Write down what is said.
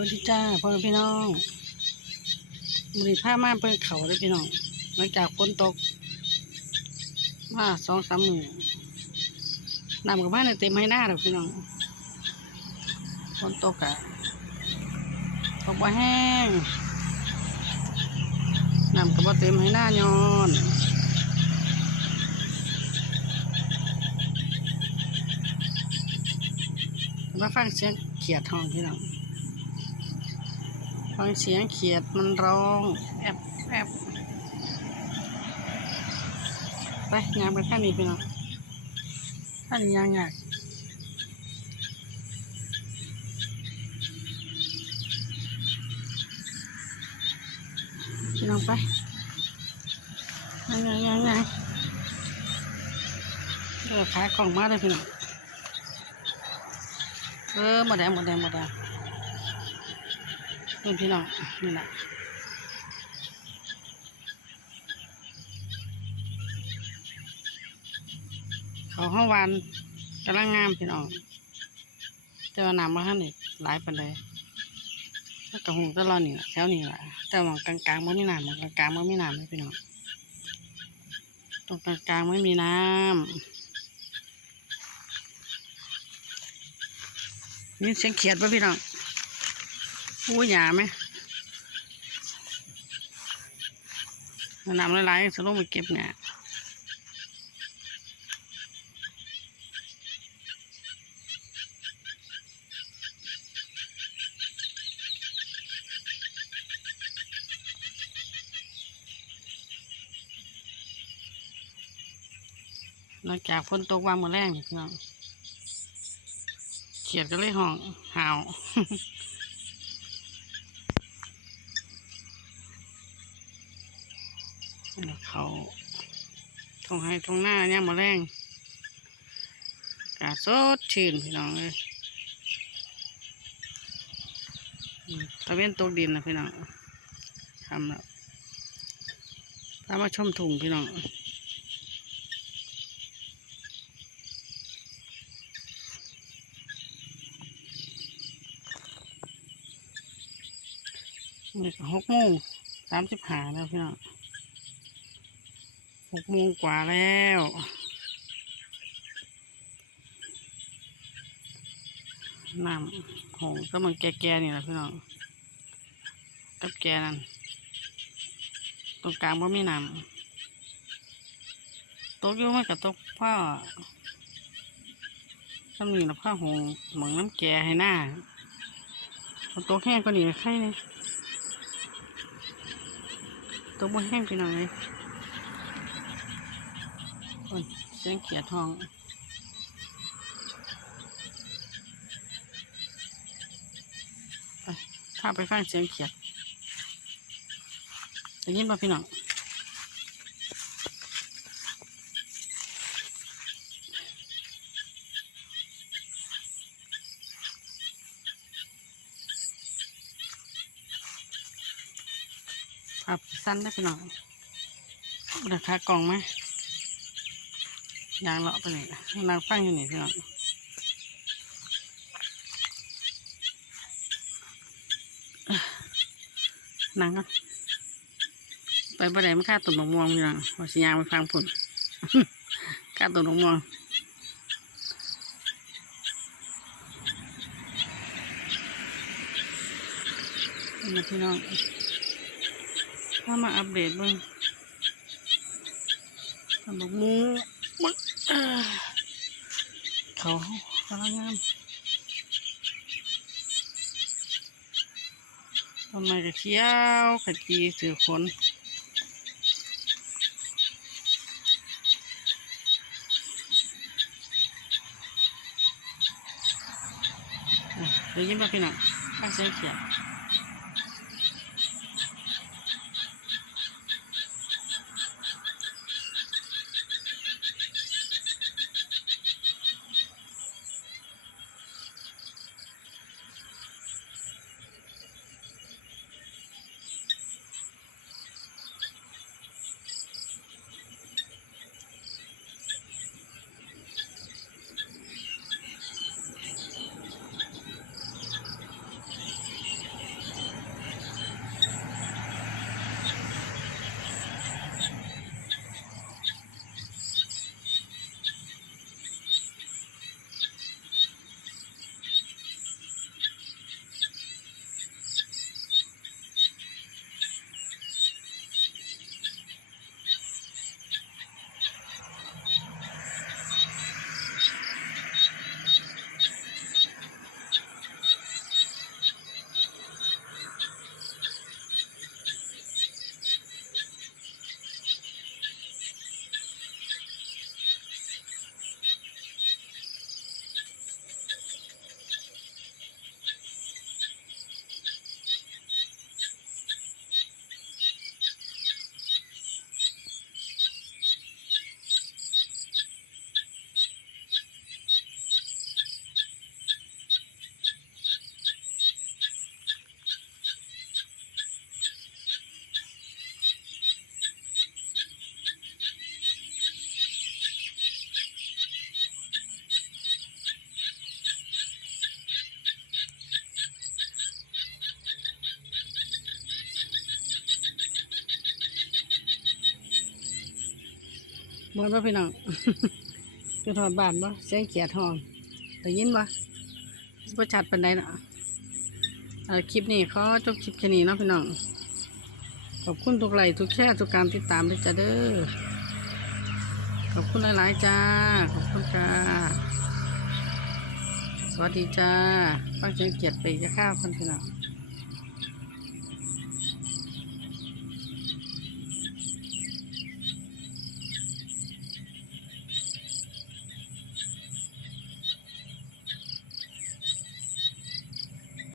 วัสดีจ้าพ่อพี่น้องมือผ้ามาเปิดเขาเลยพี่น้องหลังจากฝนตก มาสองสามมือน้ำกับบ้านเต็มให้หน้าเลยพี่น้องฝนตกอะตกว่าแห้งน้ำกับว่าเต็มให้หน้าย้อนมาฟังเสียงเขียดห้องพี่น้อง ฟังเสียงเขียดมันร้อง แอบแอบไปงานไปข้างนี้ไปเนาะข้างนี้ยังไงพี่น้องไปยังไงยังไงเออขายกล่องมาเลยพี่น้องเออหมดแล้วหมดแล้วหมดแล้ว นี่พี่น้องนี่แหละเขาห้าวานกำลังงามพี่น้องแต่ว่าน้ำมาข้างนี้หลายปันเลยแล้วกระหงตลอดนี่แหละแถวนี้แหละแต่ว่ากลางกลางๆมันไม่น้ำหมองกลางๆมันไม่น้ำเลยพี่น้องตรงกลางกลางๆไม่มีน้ำนี่เสียงเขียดป่ะพี่น้อง อู้หยาไหมน้ำหลายๆสลงไปเก็บเนี่ยหลังจากฝนตกวางมาแรงพี่น้องเขียดก็เลยห้องห่าว เขาทงให้ทงหน้าเนี่ยมาแรงกาสดชื่นพี่น้องเลยตะเวนตกดินนะพี่น้องทำแล้วพามาชมถุงพี่น้องนี่ก็หกโมงสามสิบห้าแล้วพี่น้อง กโมงกว่าแล้ว น้ำหงก็มันแก่ๆนี่แหละพี่น้อง กับแก่นั่น ตรงกลางว่ามีน้ำตกอยู่มันกับตกผ้าถ้ามีนะผ้าหงเหมืองน้ำแก่ให้หน้าเอาตกแห้งก็หนีใครเนี่ยตกบ่แห้งพี่น้องเลย อ้ยเสียงเขียดทองไปพาไปฟังเสียงเขียดได้ยินป่ะพี่น้องครับสั้นได้พี่น้องราคากล่องไหม ยางเลาะไปเลยนางฟังอยู่นี่พี่น้องนางก็ไปบ่ได้มาฆ่าตุ่นมะม่วงพี่น้องว่าสิยางไปฟังผุนฆ่าตุ่นมะม่วงนี่พี่น้องถ้ามาอัปเดตบ้างทำบักมูมึกอ่าเขากำลังงามต้นไม้กระเขียวขจีสือขนอะเดี๋ยวยิ้มไปพี่น้องข้าเสียงเขียว มวนป่ะพี่น้องคือทอดบ้านป่ะเสียงเกียดทองได้ยินป่ะประชัดปันใดเนาะคลิปนี้ขอจบคลิปแค่นี้เนาะพี่น้อง ขอบคุณทุกไลค์ทุกแชร์ทุกการติดตามด้วยจ้าเด้อ ขอบคุณหลายๆจ้า ขอบคุณจ้า สวัสดีจ้าฟังเสียงเกียดไปจะข้าวคนพี่น้อง